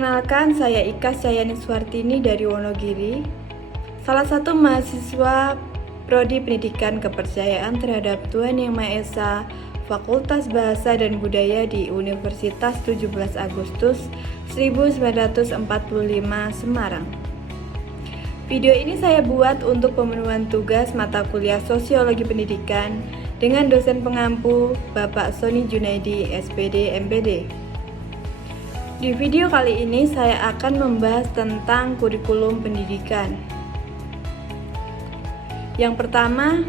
Perkenalkan, saya Ika Cahyani Suhartini dari Wonogiri, salah satu mahasiswa Prodi Pendidikan Kepercayaan Terhadap Tuhan Yang Maha Esa, Fakultas Bahasa dan Budaya di Universitas 17 Agustus 1945 Semarang. Video ini saya buat untuk pemenuhan tugas mata kuliah Sosiologi Pendidikan dengan dosen pengampu Bapak Sony Junaidi, SPD, MPD. Di video kali ini saya akan membahas tentang kurikulum pendidikan. Yang pertama,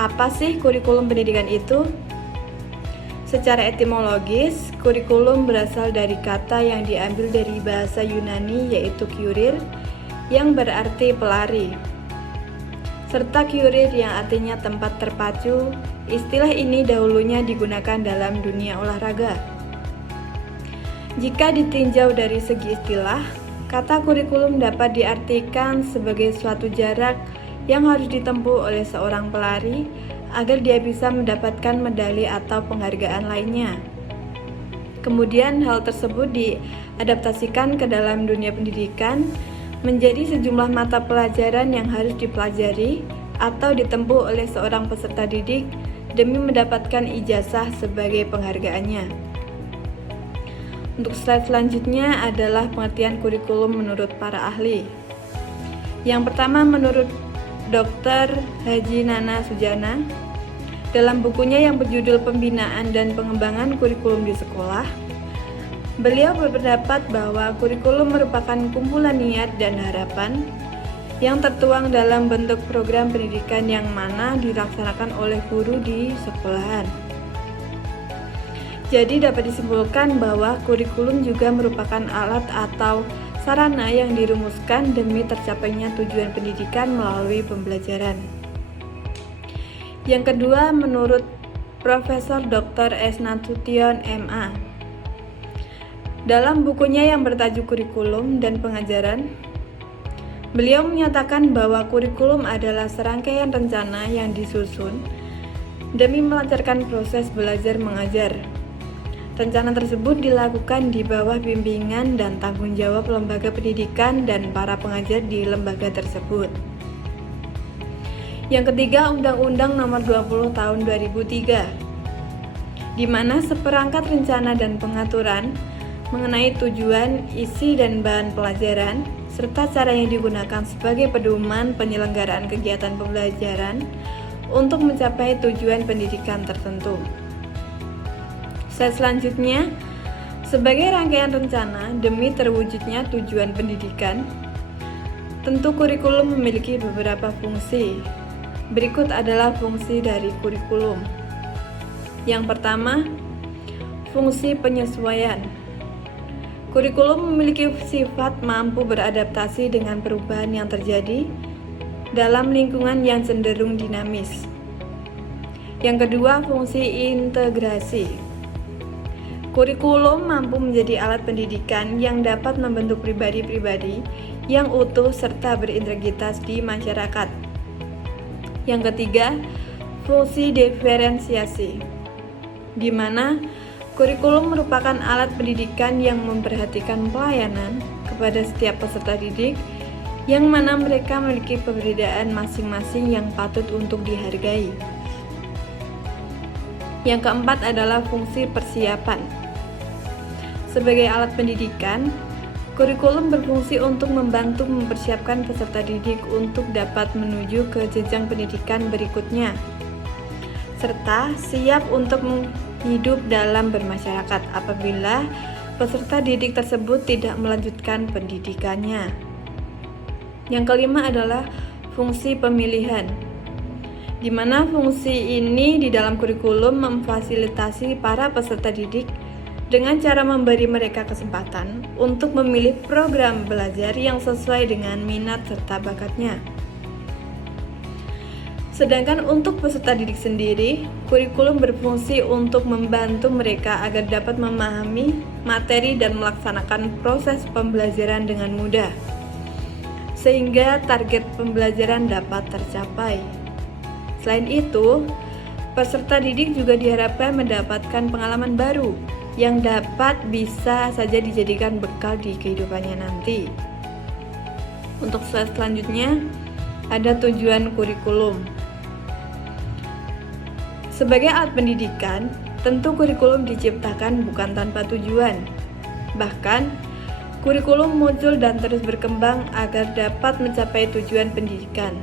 apa sih kurikulum pendidikan itu? Secara etimologis, kurikulum berasal dari kata yang diambil dari bahasa Yunani yaitu kyurir yang berarti pelari, serta kyurir yang artinya tempat terpacu. Istilah ini dahulunya digunakan dalam dunia olahraga. Jika ditinjau dari segi istilah, kata kurikulum dapat diartikan sebagai suatu jarak yang harus ditempuh oleh seorang pelari agar dia bisa mendapatkan medali atau penghargaan lainnya. Kemudian hal tersebut diadaptasikan ke dalam dunia pendidikan menjadi sejumlah mata pelajaran yang harus dipelajari atau ditempuh oleh seorang peserta didik demi mendapatkan ijazah sebagai penghargaannya. Untuk slide selanjutnya adalah pengertian kurikulum menurut para ahli. Yang pertama, menurut Dr. Haji Nana Sujana, dalam bukunya yang berjudul Pembinaan dan Pengembangan Kurikulum di Sekolah, beliau berpendapat bahwa kurikulum merupakan kumpulan niat dan harapan yang tertuang dalam bentuk program pendidikan yang mana dilaksanakan oleh guru di sekolahan. Jadi dapat disimpulkan bahwa kurikulum juga merupakan alat atau sarana yang dirumuskan demi tercapainya tujuan pendidikan melalui pembelajaran. Yang kedua, menurut Profesor Dr. S. Nasution, MA, dalam bukunya yang bertajuk Kurikulum dan Pengajaran, beliau menyatakan bahwa kurikulum adalah serangkaian rencana yang disusun demi melancarkan proses belajar mengajar. Rencana tersebut dilakukan di bawah bimbingan dan tanggung jawab lembaga pendidikan dan para pengajar di lembaga tersebut. Yang ketiga, Undang-Undang Nomor 20 Tahun 2003, di mana seperangkat rencana dan pengaturan mengenai tujuan, isi, dan bahan pelajaran, serta cara yang digunakan sebagai pedoman penyelenggaraan kegiatan pembelajaran untuk mencapai tujuan pendidikan tertentu. Selanjutnya, sebagai rangkaian rencana demi terwujudnya tujuan pendidikan, tentu kurikulum memiliki beberapa fungsi. Berikut adalah fungsi dari kurikulum. Yang pertama, fungsi penyesuaian. Kurikulum memiliki sifat mampu beradaptasi dengan perubahan yang terjadi dalam lingkungan yang cenderung dinamis. Yang kedua, fungsi integrasi. Kurikulum mampu menjadi alat pendidikan yang dapat membentuk pribadi-pribadi yang utuh serta berintegritas di masyarakat. Yang ketiga, fungsi diferensiasi, di mana kurikulum merupakan alat pendidikan yang memperhatikan pelayanan kepada setiap peserta didik, yang mana mereka memiliki perbedaan masing-masing yang patut untuk dihargai. Yang keempat adalah fungsi persiapan. Sebagai alat pendidikan, kurikulum berfungsi untuk membantu mempersiapkan peserta didik untuk dapat menuju ke jenjang pendidikan berikutnya, serta siap untuk hidup dalam bermasyarakat apabila peserta didik tersebut tidak melanjutkan pendidikannya. Yang kelima adalah fungsi pemilihan, di mana fungsi ini di dalam kurikulum memfasilitasi para peserta didik dengan cara memberi mereka kesempatan untuk memilih program belajar yang sesuai dengan minat serta bakatnya. Sedangkan untuk peserta didik sendiri, kurikulum berfungsi untuk membantu mereka agar dapat memahami materi dan melaksanakan proses pembelajaran dengan mudah, sehingga target pembelajaran dapat tercapai. Selain itu, peserta didik juga diharapkan mendapatkan pengalaman baru yang bisa saja dijadikan bekal di kehidupannya nanti. Untuk slide selanjutnya ada tujuan kurikulum. Sebagai alat pendidikan, tentu kurikulum diciptakan bukan tanpa tujuan. Bahkan, kurikulum muncul dan terus berkembang agar dapat mencapai tujuan pendidikan.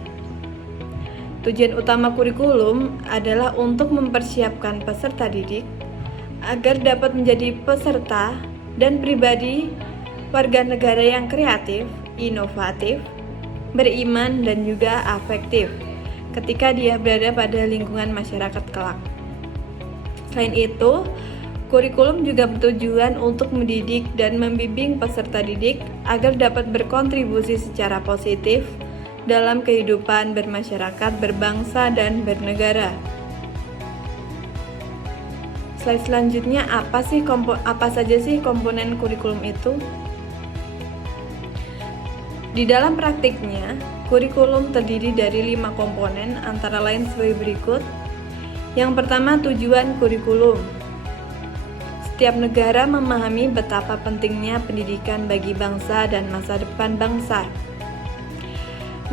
Tujuan utama kurikulum adalah untuk mempersiapkan peserta didik agar dapat menjadi peserta dan pribadi warga negara yang kreatif, inovatif, beriman, dan juga afektif ketika dia berada pada lingkungan masyarakat kelak. Selain itu, kurikulum juga bertujuan untuk mendidik dan membimbing peserta didik agar dapat berkontribusi secara positif dalam kehidupan bermasyarakat, berbangsa, dan bernegara. Slide selanjutnya, apa saja sih komponen kurikulum itu? Di dalam praktiknya, kurikulum terdiri dari 5 komponen, antara lain sebagai berikut. Yang pertama, tujuan kurikulum. Setiap negara memahami betapa pentingnya pendidikan bagi bangsa dan masa depan bangsa.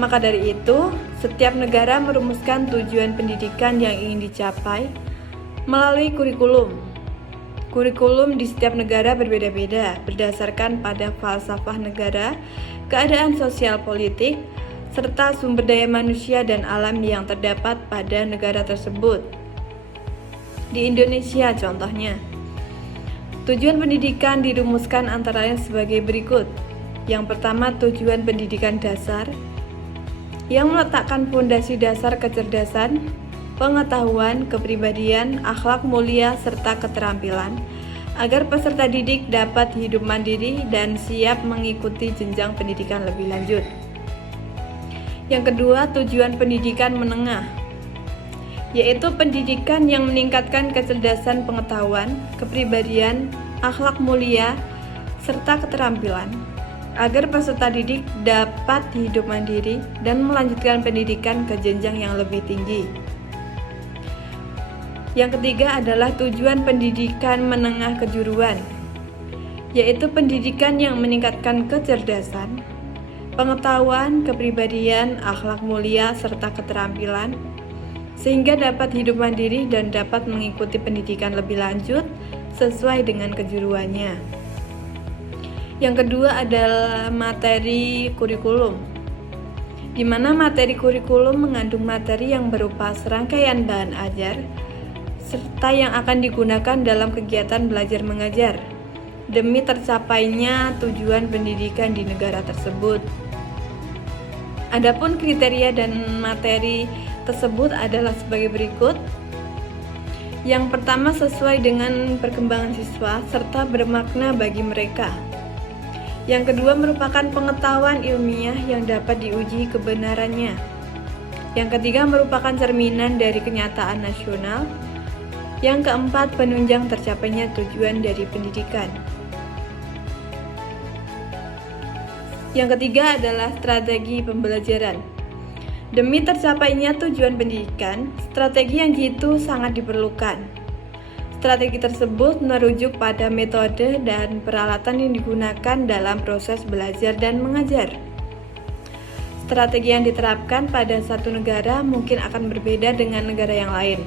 Maka dari itu, setiap negara merumuskan tujuan pendidikan yang ingin dicapai melalui kurikulum. Kurikulum di setiap negara berbeda-beda berdasarkan pada falsafah negara, keadaan sosial politik, serta sumber daya manusia dan alam yang terdapat pada negara tersebut. Di Indonesia contohnya, tujuan pendidikan dirumuskan antara lain sebagai berikut. Yang pertama, tujuan pendidikan dasar yang meletakkan fondasi dasar kecerdasan, pengetahuan, kepribadian, akhlak mulia, serta keterampilan agar peserta didik dapat hidup mandiri dan siap mengikuti jenjang pendidikan lebih lanjut. Yang kedua, tujuan pendidikan menengah, yaitu pendidikan yang meningkatkan kecerdasan pengetahuan, kepribadian, akhlak mulia, serta keterampilan agar peserta didik dapat hidup mandiri dan melanjutkan pendidikan ke jenjang yang lebih tinggi. Yang ketiga adalah tujuan pendidikan menengah kejuruan, yaitu pendidikan yang meningkatkan kecerdasan, pengetahuan, kepribadian, akhlak mulia, serta keterampilan, sehingga dapat hidup mandiri dan dapat mengikuti pendidikan lebih lanjut sesuai dengan kejuruannya. Yang kedua adalah materi kurikulum, di mana materi kurikulum mengandung materi yang berupa serangkaian bahan ajar, serta yang akan digunakan dalam kegiatan belajar mengajar, demi tercapainya tujuan pendidikan di negara tersebut. Adapun kriteria dan materi tersebut adalah sebagai berikut. Yang pertama, sesuai dengan perkembangan siswa serta bermakna bagi mereka. Yang kedua, merupakan pengetahuan ilmiah yang dapat diuji kebenarannya. Yang ketiga, merupakan cerminan dari kenyataan nasional. Yang keempat, penunjang tercapainya tujuan dari pendidikan. Yang ketiga adalah strategi pembelajaran. Demi tercapainya tujuan pendidikan, strategi yang jitu sangat diperlukan. Strategi tersebut merujuk pada metode dan peralatan yang digunakan dalam proses belajar dan mengajar. Strategi yang diterapkan pada satu negara mungkin akan berbeda dengan negara yang lain,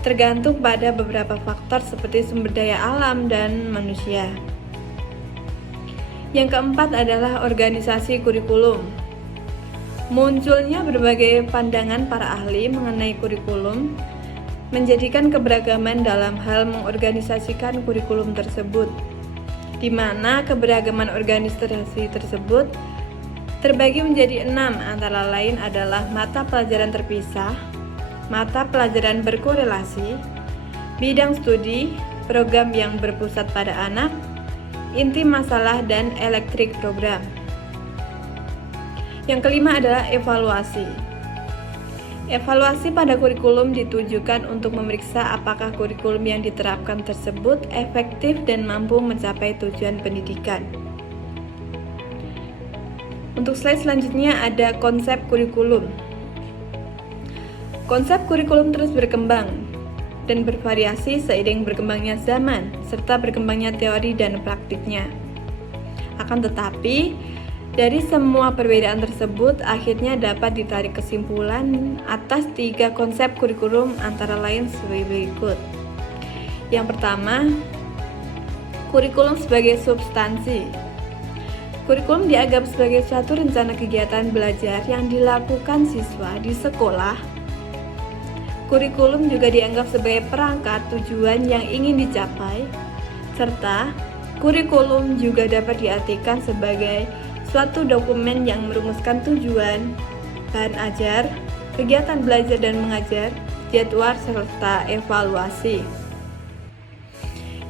tergantung pada beberapa faktor seperti sumber daya alam dan manusia. Yang keempat adalah organisasi kurikulum. Munculnya berbagai pandangan para ahli mengenai kurikulum menjadikan keberagaman dalam hal mengorganisasikan kurikulum tersebut, di mana keberagaman organisasi tersebut terbagi menjadi 6, antara lain adalah mata pelajaran terpisah, mata pelajaran berkorelasi, bidang studi, program yang berpusat pada anak, inti masalah, dan elektrik program. Yang kelima adalah evaluasi. Evaluasi pada kurikulum ditujukan untuk memeriksa apakah kurikulum yang diterapkan tersebut efektif dan mampu mencapai tujuan pendidikan. Untuk slide selanjutnya ada konsep kurikulum. Konsep kurikulum terus berkembang. dan bervariasi seiring berkembangnya zaman serta berkembangnya teori dan praktiknya. Akan tetapi, dari semua perbedaan tersebut akhirnya dapat ditarik kesimpulan atas 3 konsep kurikulum antara lain sebagai berikut. Yang pertama, kurikulum sebagai substansi. Kurikulum dianggap sebagai suatu rencana kegiatan belajar yang dilakukan siswa di sekolah. Kurikulum juga dianggap sebagai perangkat tujuan yang ingin dicapai, serta kurikulum juga dapat diartikan sebagai suatu dokumen yang merumuskan tujuan, bahan ajar, kegiatan belajar dan mengajar, jadwal, serta evaluasi.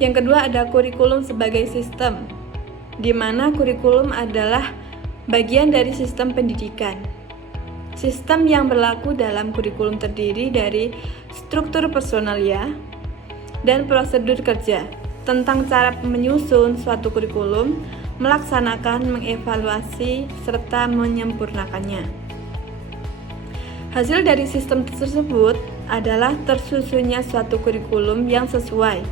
Yang kedua ada kurikulum sebagai sistem, di mana kurikulum adalah bagian dari sistem pendidikan. Sistem yang berlaku dalam kurikulum terdiri dari struktur personalia dan prosedur kerja tentang cara menyusun suatu kurikulum, melaksanakan, mengevaluasi, serta menyempurnakannya. Hasil dari sistem tersebut adalah tersusunnya suatu kurikulum yang sesuai.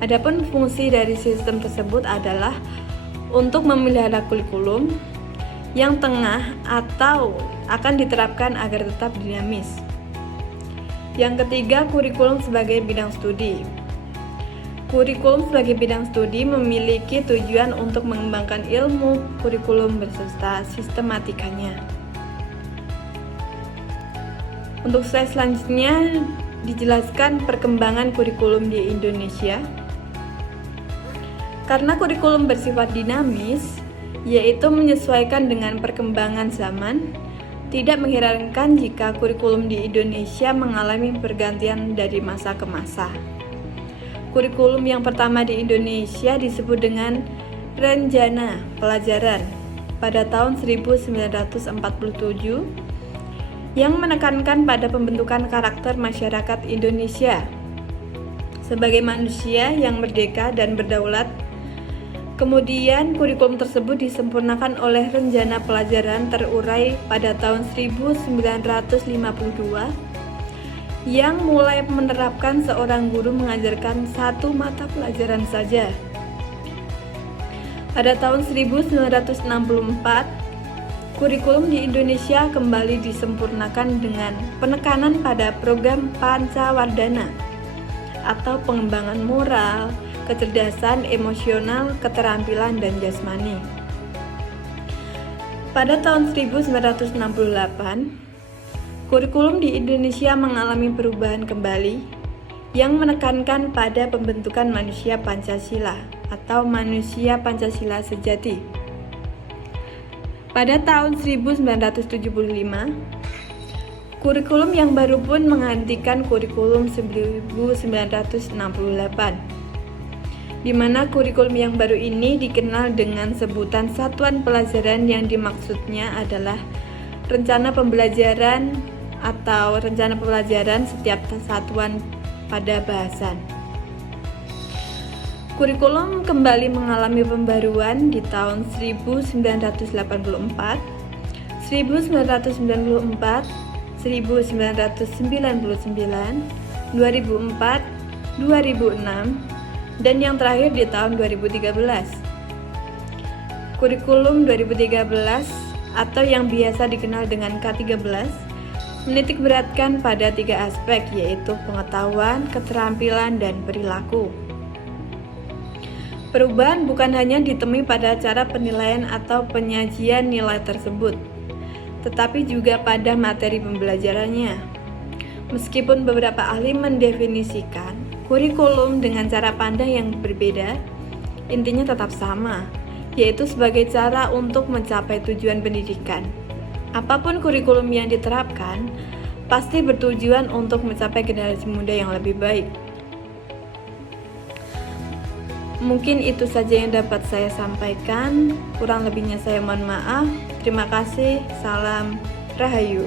Adapun fungsi dari sistem tersebut adalah untuk memelihara kurikulum yang tengah atau akan diterapkan agar tetap dinamis. Yang ketiga, kurikulum sebagai bidang studi. Kurikulum sebagai bidang studi memiliki tujuan untuk mengembangkan ilmu kurikulum beserta sistematikanya. Untuk slide selanjutnya dijelaskan perkembangan kurikulum di Indonesia. Karena kurikulum bersifat dinamis, yaitu menyesuaikan dengan perkembangan zaman, tidak mengherankan jika kurikulum di Indonesia mengalami pergantian dari masa ke masa. Kurikulum yang pertama di Indonesia disebut dengan Rencana Pelajaran pada tahun 1947 yang menekankan pada pembentukan karakter masyarakat Indonesia sebagai manusia yang merdeka dan berdaulat. Kemudian kurikulum tersebut disempurnakan oleh Rencana Pelajaran terurai pada tahun 1952 yang mulai menerapkan seorang guru mengajarkan satu mata pelajaran saja. Pada tahun 1964, kurikulum di Indonesia kembali disempurnakan dengan penekanan pada program Pancawardhana atau pengembangan moral, kecerdasan emosional, keterampilan, dan jasmani. Pada tahun 1968, kurikulum di Indonesia mengalami perubahan kembali yang menekankan pada pembentukan manusia Pancasila atau manusia Pancasila sejati. Pada tahun 1975, kurikulum yang baru pun menggantikan kurikulum 1968. Di mana kurikulum yang baru ini dikenal dengan sebutan satuan pelajaran yang dimaksudnya adalah rencana pembelajaran atau rencana pelajaran setiap satuan pada bahasan. Kurikulum kembali mengalami pembaruan di tahun 1984, 1994, 1999, 2004, 2006, dan yang terakhir di tahun 2013. Kurikulum 2013 atau yang biasa dikenal dengan K13 menitikberatkan pada 3 aspek, yaitu pengetahuan, keterampilan, dan perilaku. Perubahan bukan hanya ditemui pada cara penilaian atau penyajian nilai tersebut, tetapi juga pada materi pembelajarannya. Meskipun beberapa ahli mendefinisikan kurikulum dengan cara pandang yang berbeda, intinya tetap sama, yaitu sebagai cara untuk mencapai tujuan pendidikan. Apapun kurikulum yang diterapkan, pasti bertujuan untuk mencapai generasi muda yang lebih baik. Mungkin itu saja yang dapat saya sampaikan, kurang lebihnya saya mohon maaf. Terima kasih, salam Rahayu.